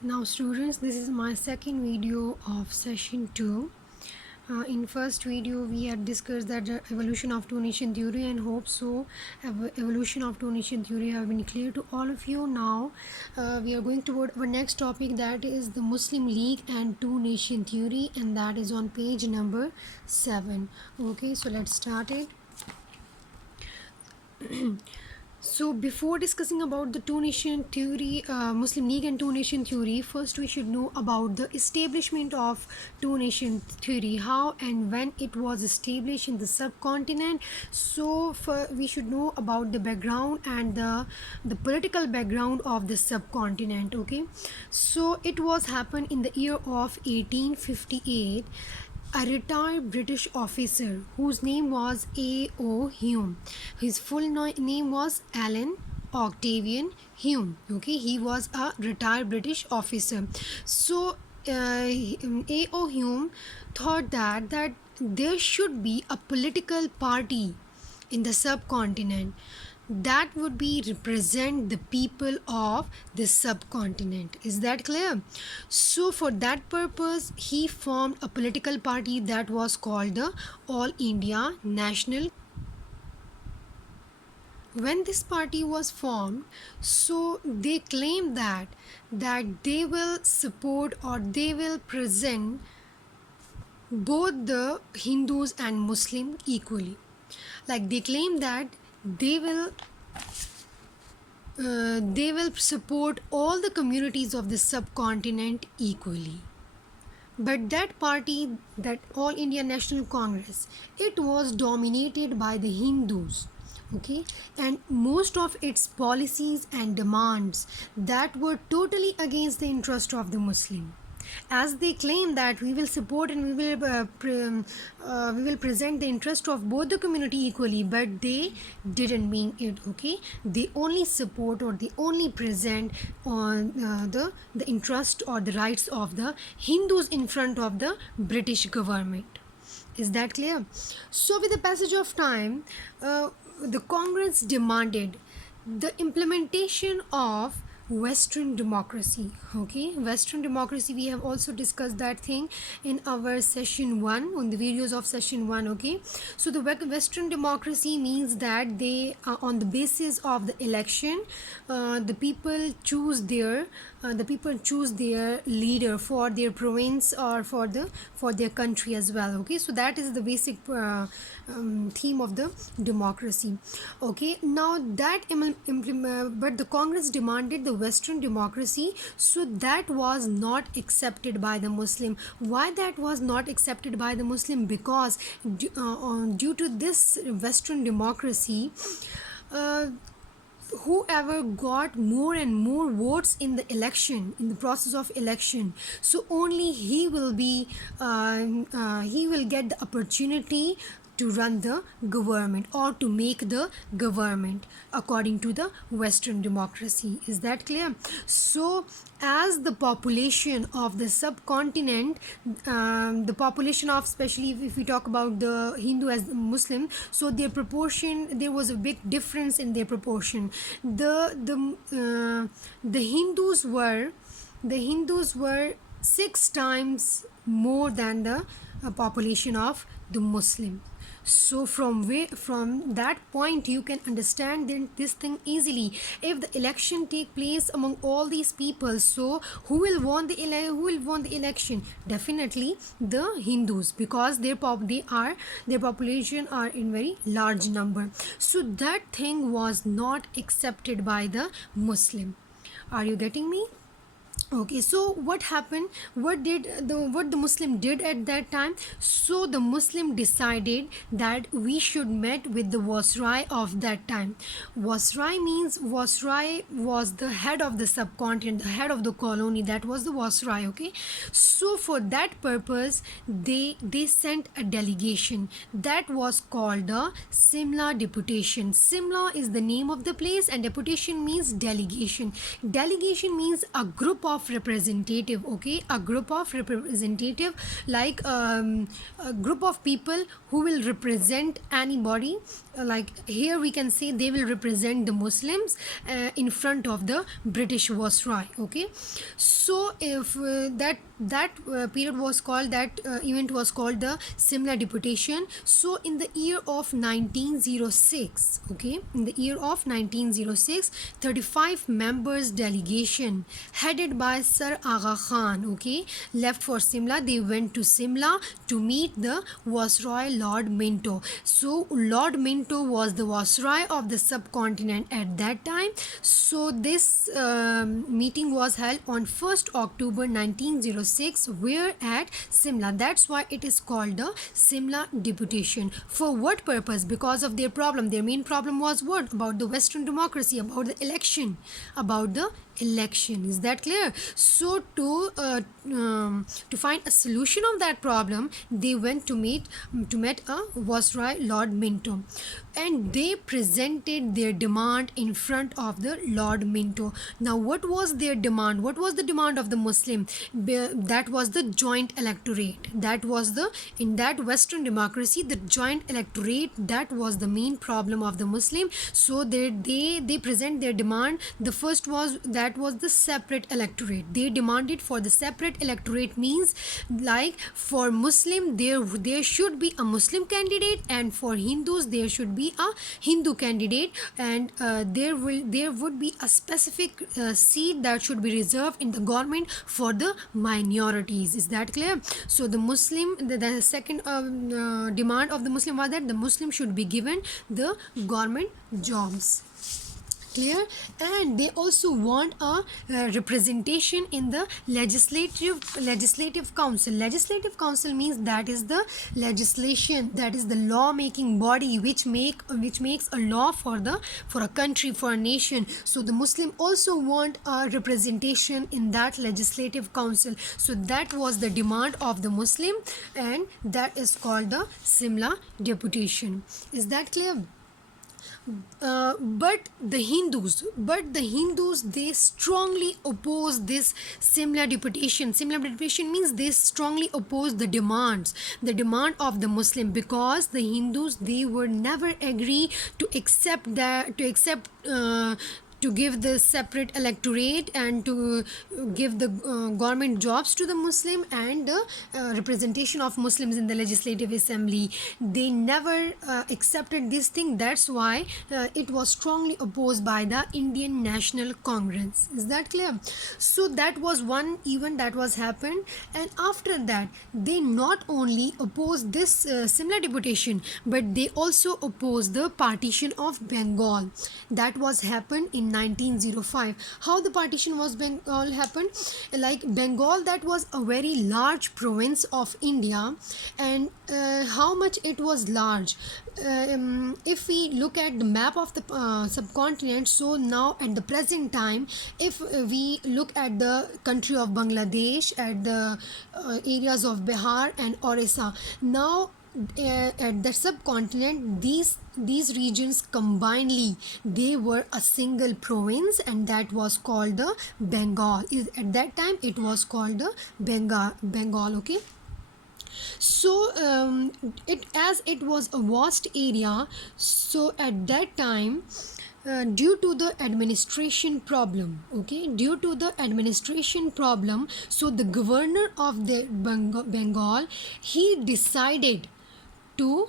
Now students, this is my second video of session 2. In first video we had discussed that the evolution of two nation theory, and hope so evolution of two nation theory have been clear to all of you. Now we are going toward our next topic, that is the Muslim League and two nation theory, and that is on page number 7. Okay, so let's start it. So before discussing about the two nation theory, Muslim League and two nation theory, first we should know about the establishment of two nation theory, how and when it was established in the subcontinent. So we should know about the background and the political background of the subcontinent. Okay, so it was happened in the year of 1858. A retired British officer whose name was A.O. Hume. His full name was Alan Octavian Hume. Okay, he was a retired British officer. So A.O. Hume thought that there should be a political party in the subcontinent that would be represent the people of the subcontinent. Is that clear? So for that purpose he formed a political party that was called the All India National. When this party was formed, so they claimed that they will support or they will present both the Hindus and Muslim equally. Like they claim that they will support all the communities of the subcontinent equally. But that party, that All India National Congress, it was dominated by the Hindus. Okay, and most of its policies and demands that were totally against the interest of the Muslim, as they claim that we will support and we will present the interest of both the community equally, but they didn't mean it. Okay, they only support or they only present on the interest or the rights of the Hindus in front of the British government. Is that clear? So with the passage of time, the Congress demanded the implementation of Western democracy. Okay, Western democracy, we have also discussed that thing in our session 1, on the videos of session 1. Okay, so the Western democracy means that they on the basis of the election, the people choose their leader for their province or for their country as well. Okay, so that is the basic theme of the democracy. Okay, now that but the Congress demanded the Western democracy, so that was not accepted by the Muslim. Why that was not accepted by the Muslim? Because due to this Western democracy, whoever got more and more votes in the election, in the process of election, so only he will get the opportunity to run the government or to make the government according to the Western democracy. Is that clear? So as the population of the subcontinent, the population of, especially if we talk about the Hindu as the Muslim, so their proportion, there was a big difference in their proportion. The Hindus were 6 times more than the population of the Muslim. So from that point you can understand this thing easily. If the election take place among all these people, so who will won the election? Definitely the Hindus, because their population are in very large number. So that thing was not accepted by the Muslim. Are you getting me? Okay, so what happened? What the Muslim did at that time? So the Muslim decided that we should meet with the Viceroy of that time. Viceroy was the head of the subcontinent, the head of the colony. That was the Viceroy. Okay, so for that purpose they sent a delegation that was called the Simla deputation. Simla is the name of the place and deputation means delegation. Delegation means a group of of representative, okay, a group of representative, like a group of people who will represent anybody. Like here we can say they will represent the Muslims in front of the British Viceroy, okay. So if that period was called, that event was called the Simla deputation. So in the year of 1906, okay, in the year of 1906, 35 members delegation headed by Sir Aga Khan, okay, left for Simla. They went to Simla to meet the Viceroy Lord Minto. So Lord Minto was the Viceroy of the subcontinent at that time. So this meeting was held on 1st October 1906, where at Simla. That's why it is called the Simla deputation. For what purpose? Because of their problem. Their main problem was what? About the Western democracy, about the election, about the election. Is that clear? So to find a solution of that problem, they went to meet a Viceroy Lord Minto, and they presented their demand in front of the Lord Minto. Now what was their demand? What was the demand of the Muslim? That was the joint electorate. That was the, in that Western democracy, the joint electorate, that was the main problem of the Muslim. So they present their demand. The first was, that was the separate electorate. They demanded for the separate electorate, means like for Muslim there should be a Muslim candidate, and for Hindus there should be a Hindu candidate, and there would be a specific seat that should be reserved in the government for the minorities. Is that clear? So the Muslim, the second demand of the Muslim was that the Muslim should be given the government jobs. Clear? And they also want a representation in the legislative council. Legislative council means that is the legislation, that is the law making body which makes a law for a country, for a nation. So the Muslim also want a representation in that legislative council. So that was the demand of the Muslim, and that is called the Simla deputation. Is that clear? But the Hindus, they strongly oppose this Simla deputation. Simla deputation means they strongly oppose the demand of the Muslim, because the Hindus, they were never agree to accept to give the separate electorate and to give the government jobs to the Muslim, and the representation of Muslims in the legislative assembly. They never accepted this thing. That's why it was strongly opposed by the Indian National Congress. Is that clear? So that was one event that was happened, and after that they not only opposed this Simla deputation, but they also opposed the partition of Bengal. That was happened in 1905. How the partition was Bengal happened? Like Bengal, that was a very large province of India, and how much it was large. If we look at the map of the subcontinent, so now at the present time, if we look at the country of Bangladesh, at the areas of Bihar and Orissa, now at the subcontinent, these regions combinedly, they were a single province, and that was called the Bengal. At that time it was called the Bengal, okay. So it was a vast area. So at that time, due to the administration problem, so the governor of the Bengal, he decided to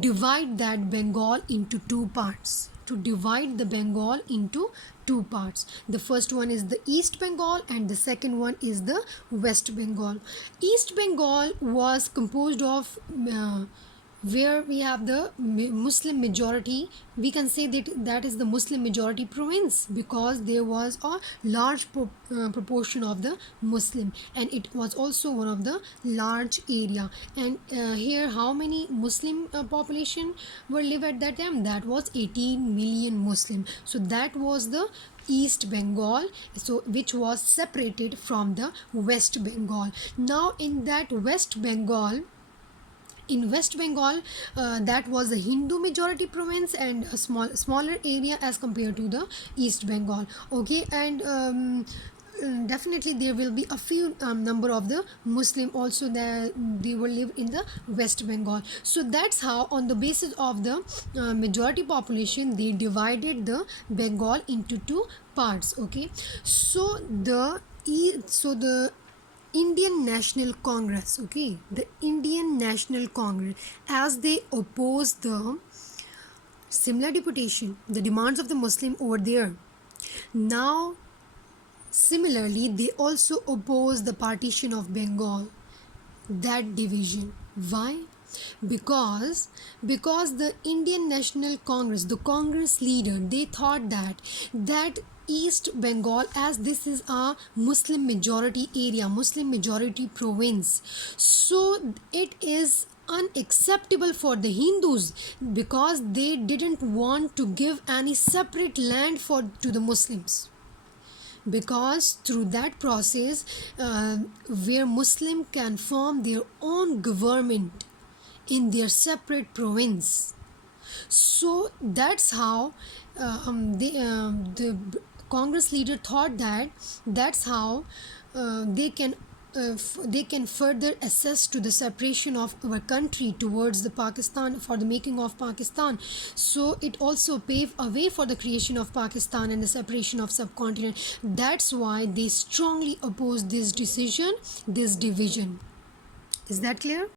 divide that Bengal into two parts. The first one is the East Bengal, and the second one is the West Bengal. East Bengal was composed of where we have the Muslim majority. We can say that is the Muslim majority province, because there was a large proportion of the Muslim, and it was also one of the large area. And here how many Muslim population were live at that time? That was 18 million Muslim. So that was the East Bengal, so which was separated from the West Bengal. Now in that West Bengal, that was a Hindu majority province and a smaller area as compared to the East Bengal, okay. And definitely there will be a few number of the Muslim also that they will live in the West Bengal. So that's how, on the basis of the majority population, they divided the Bengal into two parts. Okay, so the Indian National Congress, okay, the Indian National Congress, as they oppose the similar deputation, the demands of the Muslim over there. Now, similarly, they also oppose the partition of Bengal, that division. Why? Because the Indian National Congress, the Congress leader, they thought that East Bengal, as this is a Muslim majority area, Muslim majority province, so it is unacceptable for the Hindus, because they didn't want to give any separate land for to the Muslims, because through that process, where Muslim can form their own government in their separate province. So that's how the Congress leader thought that that's how they can further assess to the separation of our country towards the Pakistan, for the making of Pakistan. So it also paved a way for the creation of Pakistan and the separation of subcontinent. That's why they strongly oppose this decision, this division. Is that clear?